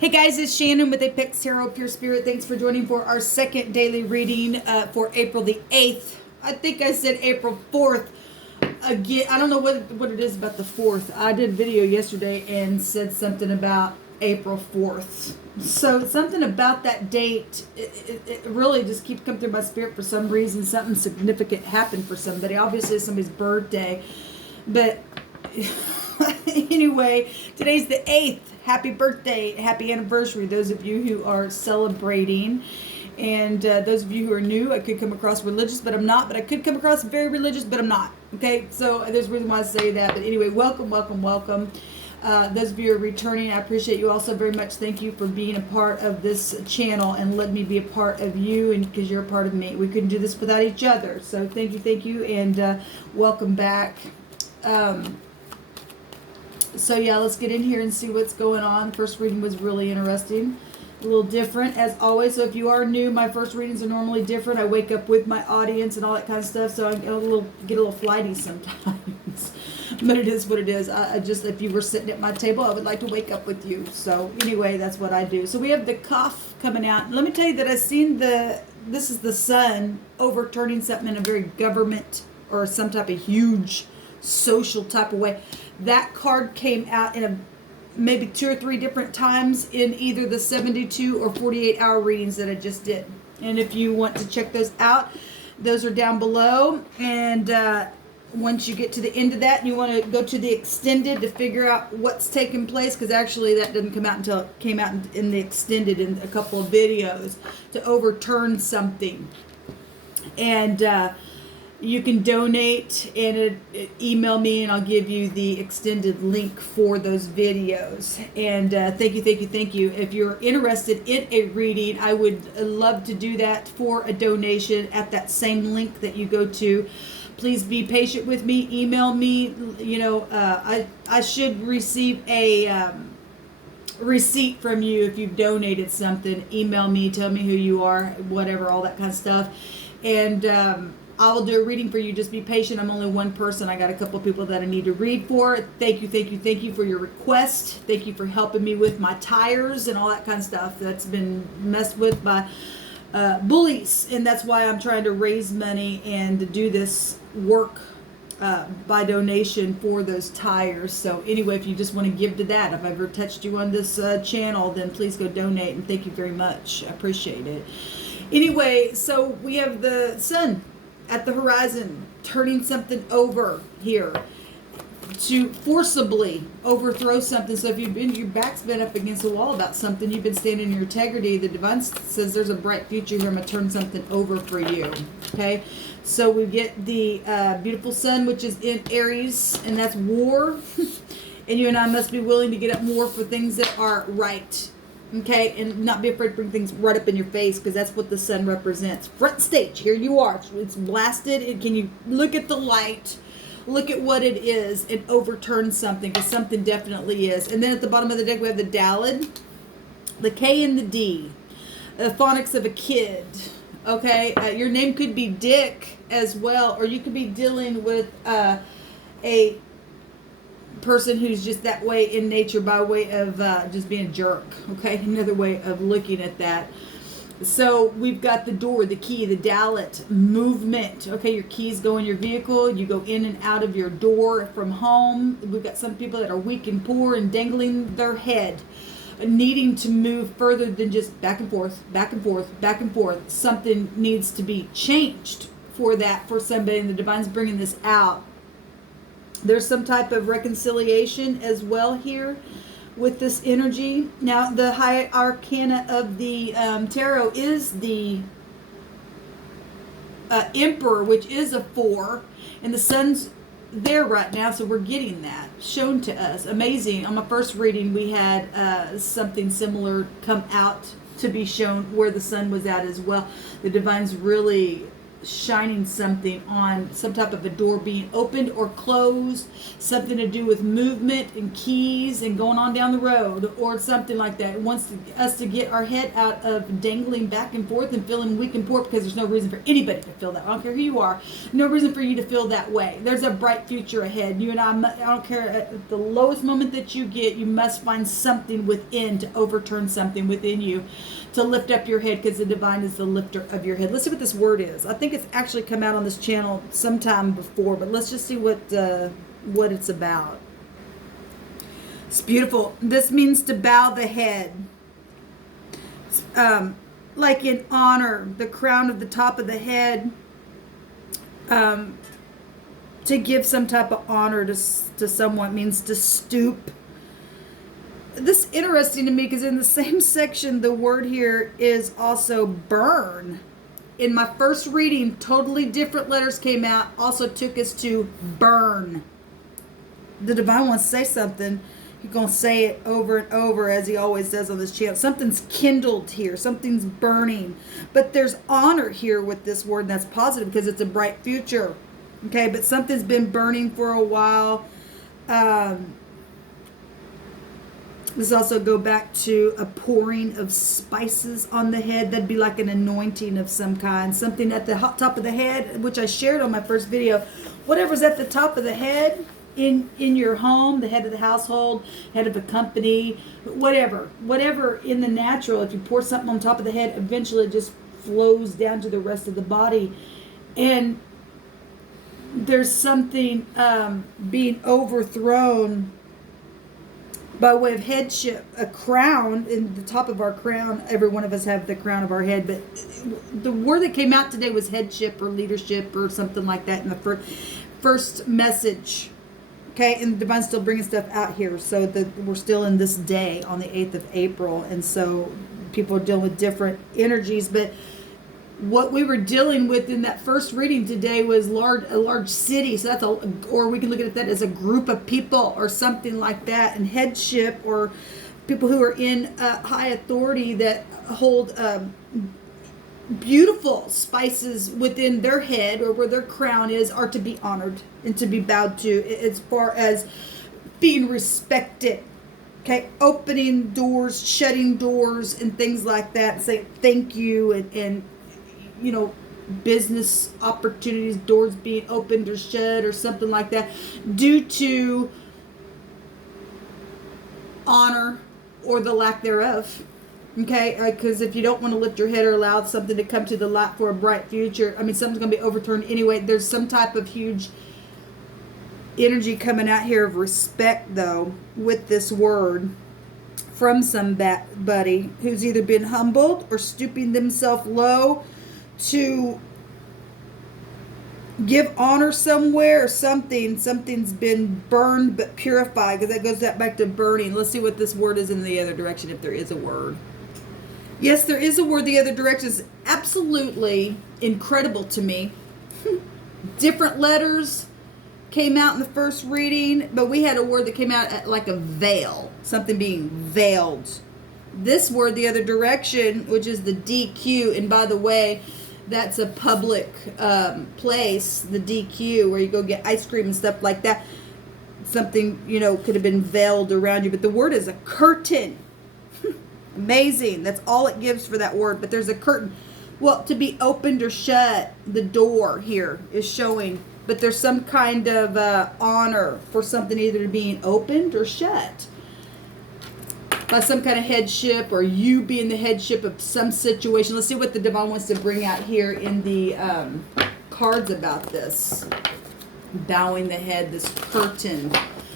Hey guys, it's Shannon with apextarotpurespirit. Thanks for joining for our second daily reading for April the 8th. I think I said April 4th. Again, I don't know what it is about the 4th. I did a video yesterday and said something about April 4th. So something about that date, it really just keeps coming through my spirit for some reason. Something significant happened for somebody. Obviously it's somebody's birthday. But anyway, today's the 8th. Happy birthday, happy anniversary, those of you who are celebrating. And those of you who are new, I could come across religious, but I'm not. But I could come across very religious, but I'm not. Okay, so there's a reason why I say that. But anyway, welcome. Those of you who are returning, I appreciate you all so very much. Thank you for being a part of this channel and let me be a part of you, and because you're a part of me. We couldn't do this without each other. So thank you, and welcome back. So yeah, let's get in here and see what's going on. First reading was really interesting. A little different as always. So if you are new, my first readings are normally different. I wake up with my audience and all that kind of stuff, so I get a little flighty sometimes. But it is what it is. I just, if you were sitting at my table, I would like to wake up with you. So anyway, that's what I do. So we have the cough coming out. Let me tell you that I've seen this is the sun overturning something in a very government or some type of huge social type of way. That card came out in maybe 2 or 3 different times in either the 72 or 48 hour readings that I just did. And if you want to check those out, those are down below. And once you get to the end of that and you want to go to the extended to figure out what's taking place, because actually that didn't come out until it came out in the extended in a couple of videos, to overturn something. And you can donate and email me, and I'll give you the extended link for those videos. And thank you. If you're interested in a reading, I would love to do that for a donation at that same link that you go to. Please be patient with me. Email me. You know, I should receive a receipt from you if you've donated something. Email me. Tell me who you are. Whatever, all that kind of stuff. And I'll do a reading for you. Just be patient. I'm only one person. I got a couple of people that I need to read for. Thank you for your request. Thank you for helping me with my tires and all that kind of stuff that's been messed with by bullies. And that's why I'm trying to raise money and to do this work by donation for those tires. So anyway, if you just want to give to that, if I've ever touched you on this channel, then please go donate. And thank you very much. I appreciate it. Anyway, so we have the sun at the horizon, turning something over here to forcibly overthrow something. So if your back's been up against the wall about something, you've been standing in your integrity, the divine says there's a bright future here. I'm going to turn something over for you. Okay, so we get the beautiful sun, which is in Aries, and that's war. And you and I must be willing to get up more for things that are right. Okay, and not be afraid to bring things right up in your face, because that's what the sun represents. Front stage, here you are. It's blasted. And can you look at the light? Look at what it is and overturn something, because something definitely is. And then at the bottom of the deck, we have the Dalid, the K and the D, the phonics of a kid. Okay, your name could be Dick as well, or you could be dealing with a person who's just that way in nature by way of just being a jerk. Okay, another way of looking at that. So we've got the door, the key, the Dalit, movement. Okay, your keys go in your vehicle. You go in and out of your door from home. We've got some people that are weak and poor and dangling their head, needing to move further than just back and forth, back and forth, back and forth. Something needs to be changed for that, for somebody, and the divine's bringing this out. There's some type of reconciliation as well here with this energy. Now, the high arcana of the tarot is the Emperor, which is a 4, and the sun's there right now, so we're getting that shown to us. Amazing. On my first reading, we had something similar come out to be shown where the sun was at as well. The divine's really shining something on some type of a door being opened or closed, something to do with movement and keys and going on down the road or something like that. It wants us to get our head out of dangling back and forth and feeling weak and poor, because there's no reason for anybody to feel that. I don't care who you are. No reason for you to feel that way. There's a bright future ahead. You and I don't care, at the lowest moment that you get, you must find something within to overturn something within you, to lift up your head, because the divine is the lifter of your head. Let's see what this word is. I think it's actually come out on this channel sometime before, but let's just see what it's about. It's beautiful. This means to bow the head. Like in honor, the crown of the top of the head, to give some type of honor to someone, means to stoop. This is interesting to me because in the same section, the word here is also burn. In my first reading, totally different letters came out, also took us to burn. The divine wants to say something. He's going to say it over and over, as he always does on this channel. Something's kindled here. Something's burning. But there's honor here with this word, and that's positive because it's a bright future. Okay, but something's been burning for a while. This also go back to a pouring of spices on the head. That'd be like an anointing of some kind. Something at the top of the head, which I shared on my first video. Whatever's at the top of the head in your home, the head of the household, head of a company, whatever in the natural, if you pour something on top of the head, eventually it just flows down to the rest of the body. And there's something being overthrown by way of headship. A crown, in the top of our crown, every one of us have the crown of our head, but the word that came out today was headship or leadership or something like that in the first message. Okay, and the divine's still bringing stuff out here, so that we're still in this day on the 8th of April, and so people are dealing with different energies, but what we were dealing with in that first reading today was a large city. So that's or we can look at that as a group of people or something like that. And headship, or people who are in high authority that hold beautiful spices within their head or where their crown is, are to be honored and to be bowed to, as far as being respected. Okay, opening doors, shutting doors, and things like that. Say thank you, and you know, business opportunities, doors being opened or shut or something like that, due to honor or the lack thereof. Okay, because if you don't want to lift your head or allow something to come to the light for a bright future, I mean, something's going to be overturned anyway. There's some type of huge energy coming out here of respect, though, with this word from somebody who's either been humbled or stooping themselves low to give honor somewhere, or something's been burned but purified, because that goes back to burning. Let's see what this word is in the other direction, if there is a word. Yes, there is a word the other direction. Is absolutely incredible to me. Different letters came out in the first reading, but we had a word that came out at like a veil, something being veiled. This word, the other direction, which is the DQ, and by the way, that's a public place, the DQ, where you go get ice cream and stuff like that. Something, you know, could have been veiled around you, but the word is a curtain. Amazing. That's all it gives for that word, but there's a curtain. Well, to be opened or shut, the door here is showing, but there's some kind of honor for something either being opened or shut by some kind of headship, or you being the headship of some situation. Let's see what the divine wants to bring out here in the cards about this. Bowing the head, this curtain,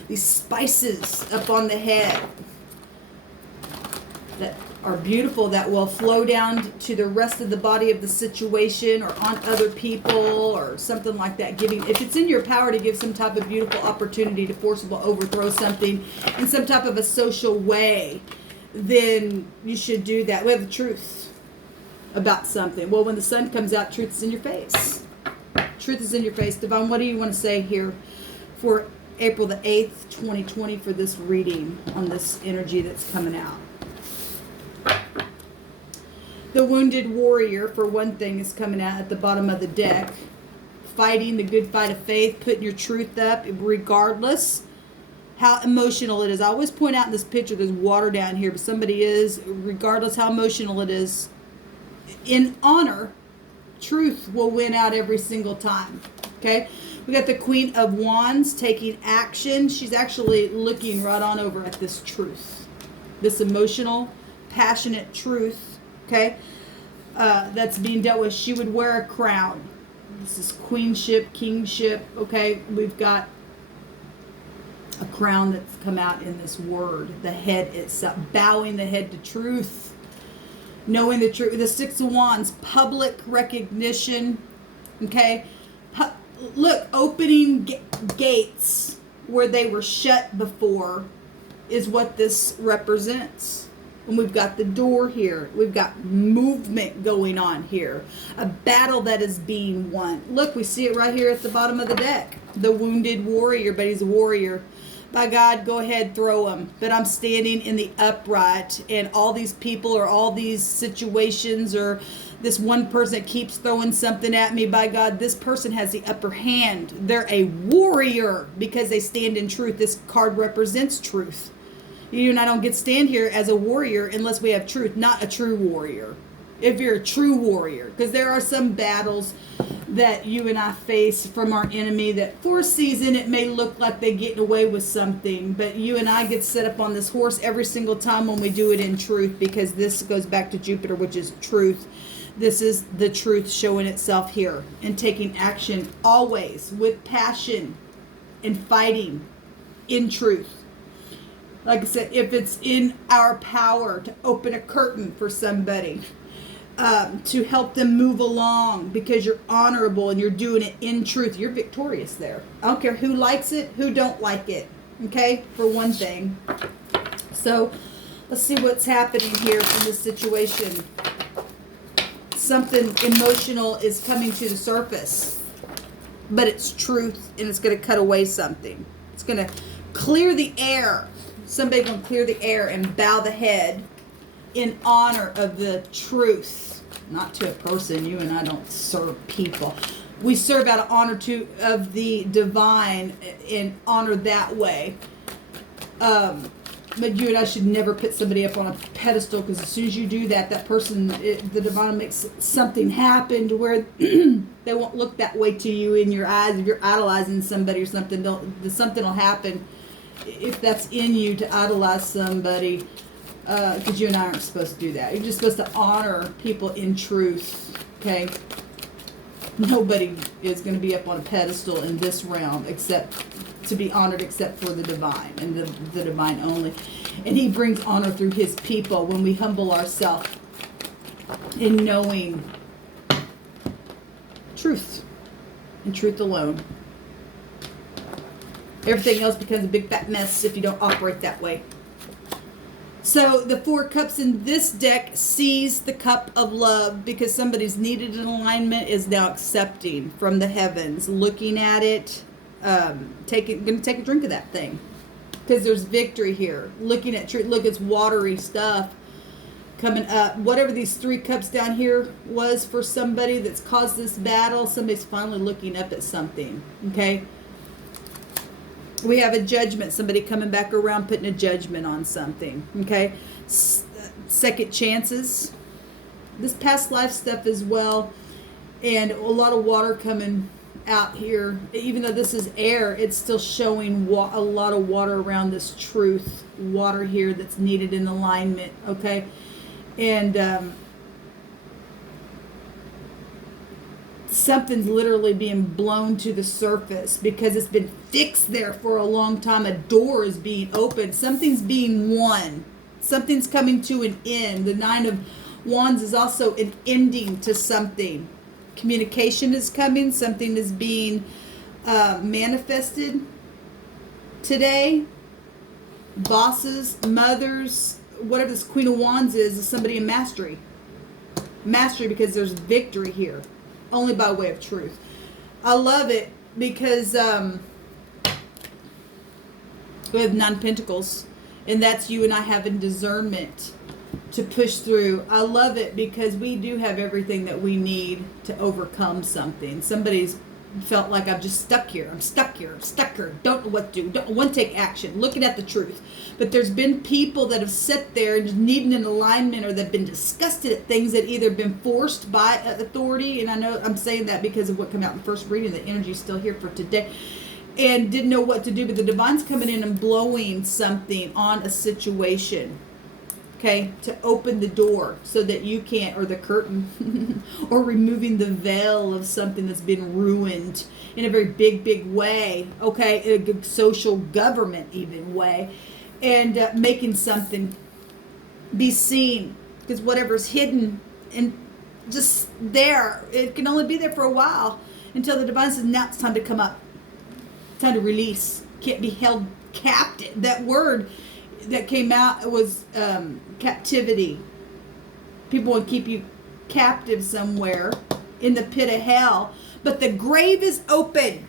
these spices up on the head that are beautiful, that will flow down to the rest of the body of the situation or on other people or something like that. Giving, if it's in your power to give some type of beautiful opportunity to forcibly overthrow something in some type of a social way, then you should do that. We have the truth about something. Well, when the sun comes out, truth is in your face. Truth is in your face. Divine, what do you want to say here for April the 8th, 2020 for this reading on this energy that's coming out? The wounded warrior, for one thing, is coming out at the bottom of the deck. Fighting the good fight of faith, putting your truth up, regardless how emotional it is. I always point out in this picture, there's water down here, but somebody is, regardless how emotional it is, in honor, truth will win out every single time. Okay? We got the Queen of Wands taking action. She's actually looking right on over at this truth. This emotional, passionate truth, okay, that's being dealt with. She would wear a crown. This is queenship, kingship, okay? We've got a crown that's come out in this word. The head itself, bowing the head to truth. Knowing the truth. The Six of Wands, public recognition, okay? Look, opening gates where they were shut before is what this represents. And we've got the door here. We've got movement going on here. A battle that is being won. Look, we see it right here at the bottom of the deck. The wounded warrior, but he's a warrior. By God, go ahead, throw him. But I'm standing in the upright, and all these people or all these situations or this one person that keeps throwing something at me, by God, this person has the upper hand. They're a warrior because they stand in truth. This card represents truth. You and I don't get to stand here as a warrior unless we have truth, not a true warrior. If you're a true warrior, because there are some battles that you and I face from our enemy that for a season it may look like they're getting away with something, but you and I get set up on this horse every single time when we do it in truth, because this goes back to Jupiter, which is truth. This is the truth showing itself here and taking action always with passion and fighting in truth. Like I said, if it's in our power to open a curtain for somebody, to help them move along because you're honorable and you're doing it in truth, you're victorious there. I don't care who likes it, who don't like it, okay, for one thing. So let's see what's happening here in this situation. Something emotional is coming to the surface, but it's truth, and it's going to cut away something. It's going to clear the air. Somebody going to clear the air and bow the head in honor of the truth, not to a person. You and I don't serve people. We serve out of honor of the divine, and honor that way. But you and I should never put somebody up on a pedestal, because as soon as you do that, that person, the divine makes something happen to where they won't look that way to you in your eyes. If you're idolizing somebody or something, something will happen if that's in you to idolize somebody, because you and I aren't supposed to do that. You're just supposed to honor people in truth, okay? Nobody is going to be up on a pedestal in this realm except to be honored except for the divine, and the divine only. And he brings honor through his people when we humble ourselves in knowing truth and truth alone. Everything else becomes a big fat mess if you don't operate that way. So the Four Cups in this deck sees the cup of love, because somebody's needed an alignment is now accepting from the heavens, looking at it, going to take a drink of that thing, because there's victory here. Looking at truth. Look, it's watery stuff coming up. Whatever these three cups down here was for somebody that's caused this battle, somebody's finally looking up at something. Okay. We have a judgment. Somebody coming back around, putting a judgment on something. Okay. Second chances. This past life stuff as well. And a lot of water coming out here. Even though this is air, it's still showing a lot of water around this truth. Water here that's needed in alignment. Okay. And something's literally being blown to the surface because it's been fixed there for a long time. A door is being opened. Something's being won. Something's coming to an end. The Nine of Wands is also an ending to something. Communication is coming. Something is being manifested today. Bosses, mothers, whatever this Queen of Wands is somebody in mastery. Mastery, because there's victory here. Only by way of truth. I love it because we have 9 Pentacles, and that's you and I having discernment to push through. I love it because we do have everything that we need to overcome something. Somebody's felt like I'm just stuck here. I'm stuck here. I'm stuck here. Don't know what to do. Don't want to take action. Looking at the truth. But there's been people that have sat there and just needing an alignment, or they've been disgusted at things that either been forced by authority. And I know I'm saying that because of what came out in the first reading. The energy's still here for today. And didn't know what to do. But the divine's coming in and blowing something on a situation. Okay, to open the door so that you can't, or the curtain, or removing the veil of something that's been ruined in a very big, big way. Okay, a social government even way, and making something be seen, because whatever's hidden and just there, it can only be there for a while until the divine says, now it's time to come up, time to release. Can't be held captive. That word that came out was captivity. People want to keep you captive somewhere in the pit of hell, but the grave is open.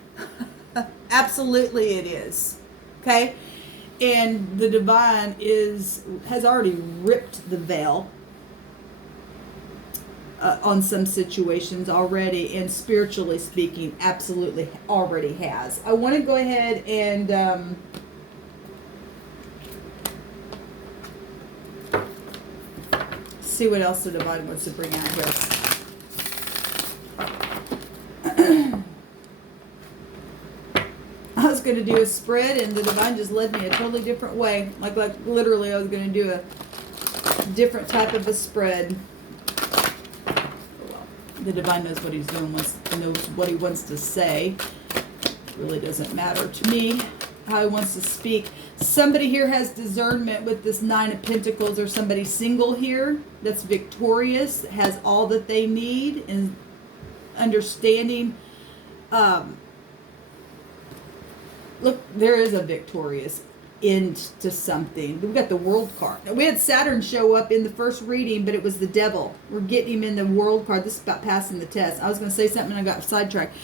Absolutely it is. Okay, and the divine has already ripped the veil on some situations already, and spiritually speaking, absolutely already has. I want to go ahead and see what else the divine wants to bring out here. I was going to do a spread, and the divine just led me a totally different way. Like literally, I was going to do a different type of a spread. The divine knows what he's doing, knows what he wants to say. It really doesn't matter to me how he wants to speak. Somebody here has discernment with this 9 of Pentacles, or somebody single here that's victorious, has all that they need, and understanding. Look, there is a victorious end to something. We've got the World card. We had Saturn show up in the first reading, but it was the devil. We're getting him in the World card. This is about passing the test. I was going to say something and I got sidetracked.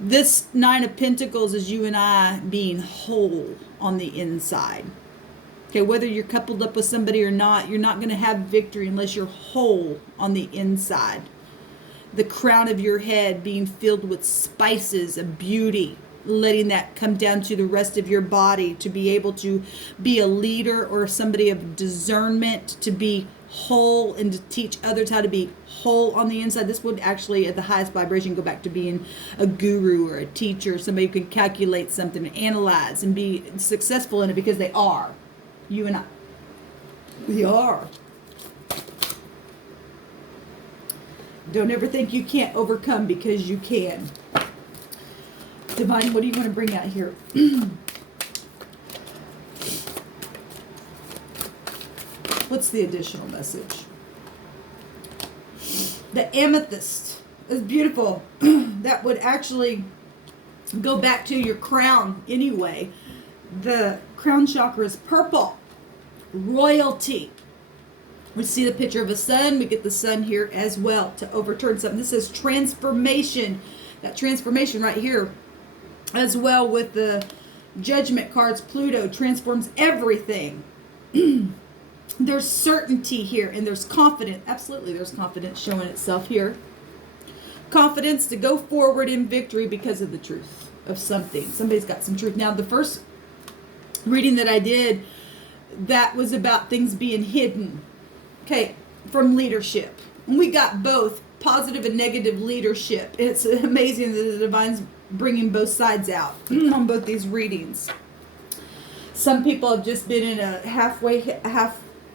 This 9 of Pentacles is you and I being whole on the inside. Okay, whether you're coupled up with somebody or not, you're not going to have victory unless you're whole on the inside. The crown of your head being filled with spices of beauty, letting that come down to the rest of your body, to be able to be a leader or somebody of discernment, to be whole and to teach others how to be whole on the inside. This would actually, at the highest vibration, go back to being a guru or a teacher, somebody who can calculate something and analyze and be successful in it, because they are. You and I, we are. Don't ever think you can't overcome, because you can. Divine, what do you want to bring out here? What's the additional message? The amethyst is beautiful. That would actually go back to your crown anyway. The crown chakra is purple. Royalty. We see the picture of a sun. We get the sun here as well to overturn something. This is transformation. That transformation right here as well with the judgment cards. Pluto transforms everything. There's certainty here, and there's confidence. Absolutely, there's confidence showing itself here. Confidence to go forward in victory because of the truth of something. Somebody's got some truth. Now, the first reading that I did, that was about things being hidden. Okay, from leadership. And we got both positive and negative leadership. It's amazing that the divine's bringing both sides out on both these readings. Some people have just been in a half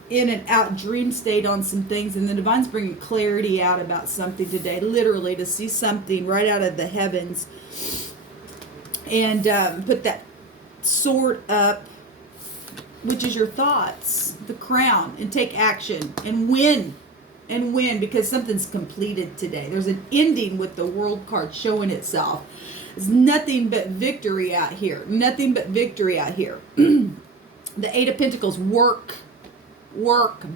in and out dream state on some things, and the divine's bringing clarity out about something today, literally to see something right out of the heavens, and put that sword up, which is your thoughts, the crown, and take action and win, because something's completed today. There's an ending with the World card showing itself. There's nothing but victory out here. Nothing but victory out here. The 8 of Pentacles, work,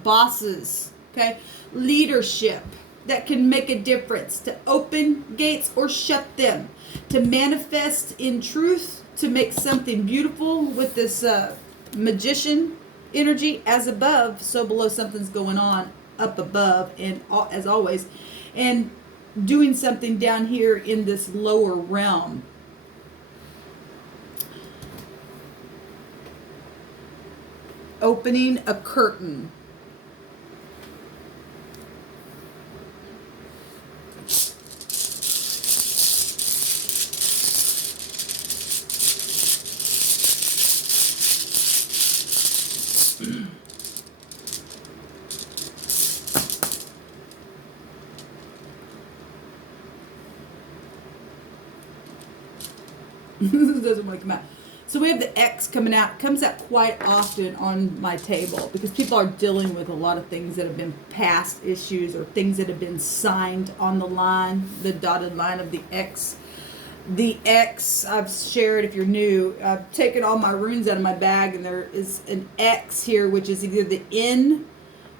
bosses, okay? Leadership that can make a difference, to open gates or shut them, to manifest in truth, to make something beautiful with this magician energy, as above, so below, something's going on up above, and as always, and doing something down here in this lower realm. Opening a curtain. Doesn't want to come out. So we have the X coming out. It comes out quite often on my table because people are dealing with a lot of things that have been past issues or things that have been signed on the line, the dotted line of the X. The X, I've shared, if you're new, I've taken all my runes out of my bag, and there is an X here, which is either the N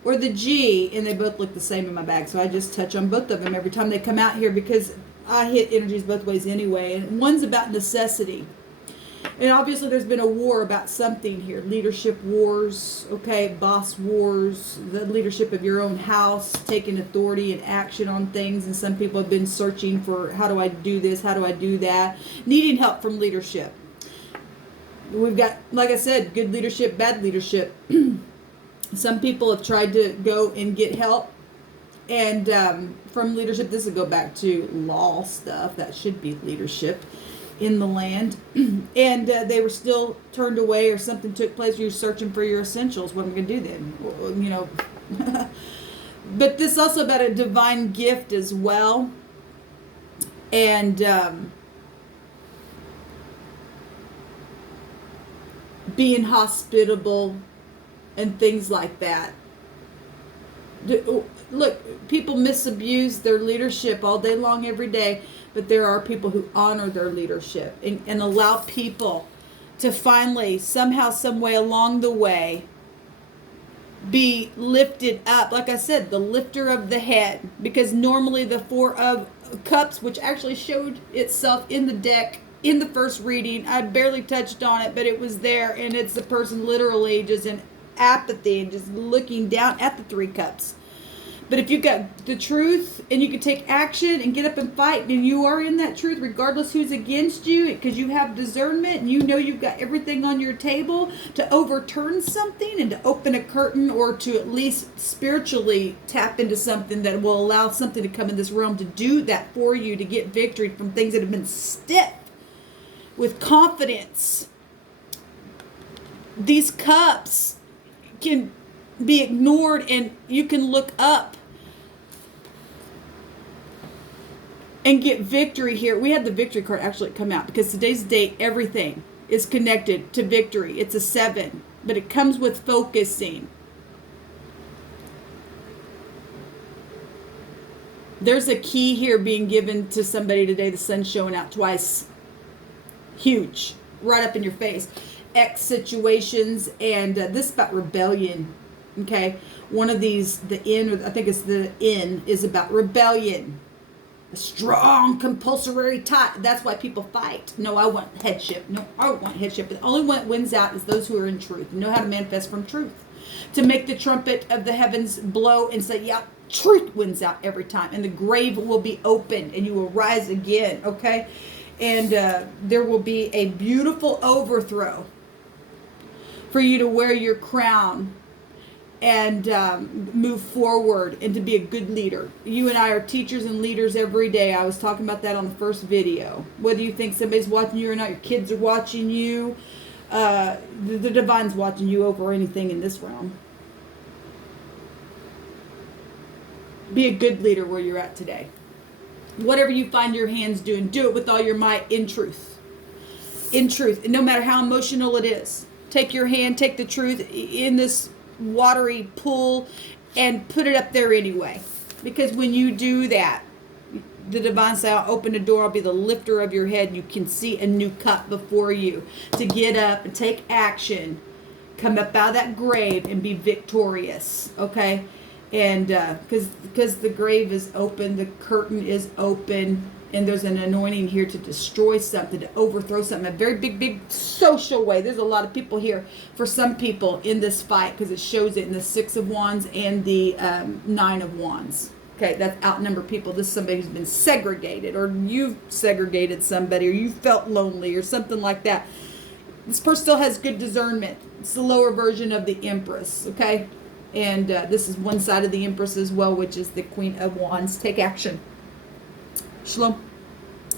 or the G, and they both look the same in my bag. So I just touch on both of them every time they come out here because I hit energies both ways anyway. And one's about necessity. And obviously there's been a war about something here. Leadership wars, okay, boss wars, the leadership of your own house, taking authority and action on things. And some people have been searching for, how do I do this? How do I do that? Needing help from leadership. We've got, like I said, good leadership, bad leadership. Some people have tried to go and get help. And from leadership, this will go back to law stuff. That should be leadership in the land. And they were still turned away, or something took place. You're searching for your essentials. What am I going to do then? Well, you know. But this is also about a divine gift as well. And being hospitable and things like that. Look, people misabuse their leadership all day long, every day, but there are people who honor their leadership and allow people to finally, somehow, some way along the way, be lifted up. Like I said, the lifter of the head, because normally the Four of Cups, which actually showed itself in the deck in the first reading, I barely touched on it, but it was there, and it's the person literally just in apathy and just looking down at the Three Cups. But if you've got the truth and you can take action and get up and fight, and you are in that truth regardless who's against you, because you have discernment and you know you've got everything on your table to overturn something and to open a curtain, or to at least spiritually tap into something that will allow something to come in this realm to do that for you, to get victory from things that have been stiff, with confidence. These cups can be ignored, and you can look up and get victory here. We had the victory card actually come out because today's date, everything is connected to victory. It's a 7, but it comes with focusing. There's a key here being given to somebody today. The sun's showing out twice. Huge. Right up in your face. X situations, and this is about rebellion. Okay, one of these, the N, or I think it's the N, is about rebellion. A strong, compulsory tie. That's why people fight. No, I want headship. No, I want headship. But the only one that wins out is those who are in truth, and know how to manifest from truth. To make the trumpet of the heavens blow and say, yeah, truth wins out every time. And the grave will be opened, and you will rise again, okay? And there will be a beautiful overthrow for you to wear your crown and move forward and to be a good leader. You and I are teachers and leaders every day. I was talking about that on the first video. Whether you think somebody's watching you or not, your kids are watching you, the divine's watching you over anything in this realm. Be a good leader where you're at today. Whatever you find your hands doing, do it with all your might, in truth. In truth. And no matter how emotional it is, take your hand, take the truth in this watery pool and put it up there anyway. Because when you do that, the divine say, I'll open the door, I'll be the lifter of your head, and you can see a new cup before you to get up and take action, come up out of that grave and be victorious, okay? And because the grave is open, the curtain is open, And there's an anointing here to destroy something, to overthrow something, a very big social way. There's a lot of people here, for some people, in this fight, because it shows it in the 6 of Wands and the 9 of Wands. Okay, that's outnumber people. This is somebody who's been segregated, or you've segregated somebody, or you felt lonely, or something like that. This person still has good discernment. It's the lower version of the Empress, okay? And this is one side of the Empress as well, which is the Queen of Wands. Take action. Shalom.